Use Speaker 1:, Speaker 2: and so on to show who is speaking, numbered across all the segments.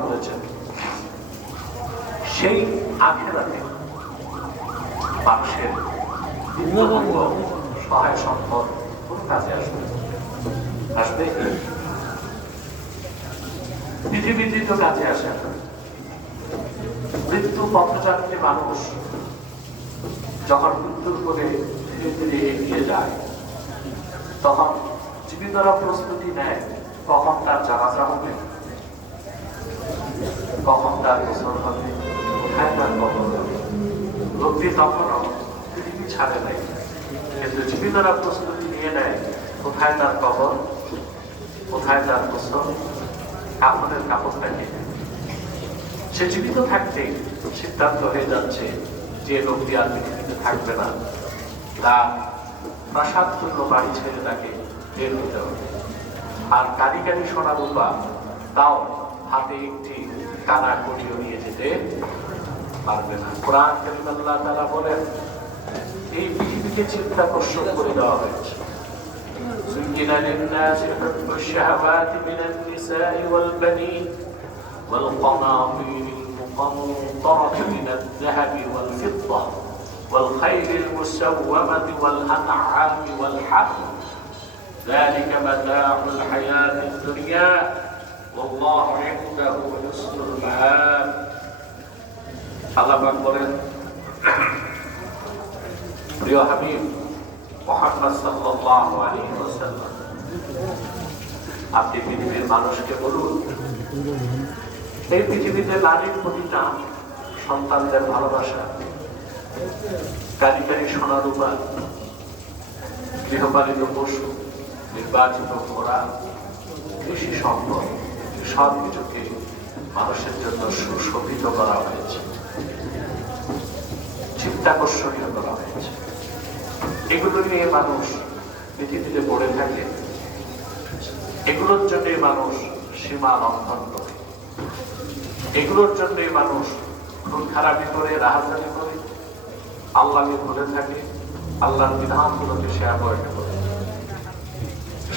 Speaker 1: বলেছেন সেই আখেরাতে সহায় সম্পদ কোন কাজে আসবে আসবে। পৃথিবীতে তো কাজে আসে মৃত্যু পথযাত্রী মানুষ যখন মৃত্যুর করে ধীরে ধীরে এগিয়ে যায় তখন জীবিতরা প্রস্তুতি নেয় কখন তার জানাজা হবে। কখন তার গোসল হবে। কোথায় তার কবর লোকটি তখনও পৃথিবী ছাড়ে নাই। কিন্তু জীবিতরা প্রস্তুতি নিয়ে নেয়, কোথায় তার কবর? কোথায় তার গোসল? কাপড়ের কাপড়টা কিনে সে জীবিত থাকতে সিদ্ধান্ত হয়ে যাচ্ছে যে লোকটি আর পৃথিবীতে থাকবে না। তার প্রাসাদ বাড়ি ছেড়ে তাকে বের হতে হবে। আর কারি কারি সোনা রূপা তাও হাতে একটি কানা করিও নিয়ে যেতে পারবে না কোরআন করিম আল্লাহ তারা বলেন এই পৃথিবীকে চিত্তাকর্ষণ করে দেওয়া হয়েছে زين للناس حب الشهوات من النساء والبنين والقناطير المقنطرة من الذهب والفضة والخيل المسومة والأنعام والحرث ذلك متاع الحياة الدنيا والله عنده حسن المآب আল্লাহ পাক বলেন প্রিয় হাবিব মোহাম্মদ সাল্লাল্লাহু আলাইহি ওয়াসাল্লাম আপনি পৃথিবীর মানুষকে বলুন এই পৃথিবীতে নারীর প্রতি টান সন্তানদের ভালোবাসা কারিগরি সোনারূপা গৃহপালিত পশু নির্বাচিত করা কৃষি সম্পদ, সব কিছুকে মানুষের জন্য সুশোভিত করা হয়েছে। চিত্তাকর্ষণীয় করা হয়েছে। এগুলো নিয়ে মানুষ পৃথিবীতে পড়ে থাকে। এগুলোর জন্য মানুষ সীমা লঙ্ঘন করে। এগুলোর জন্য মানুষ খুন খারাপি করে, রাহাজানি করে, আল্লাহকে ভুলে থাকে, আল্লাহর বিধানগুলোকে সে অ্যাভয়েড করে।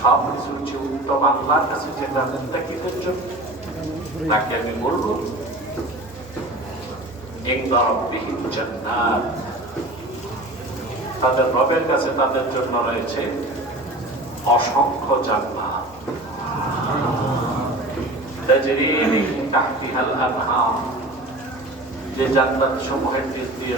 Speaker 1: সব কিছু হচ্ছে উত্তম আল্লাহর কাছে তাদের মুক্তাকিদের জন্য তাকে আমি বলব তাদের রবের কাছে তাদের জন্য রয়েছে অসংখ্য জান্নাত। যে জান্নাত সমূহের দিক দিয়ে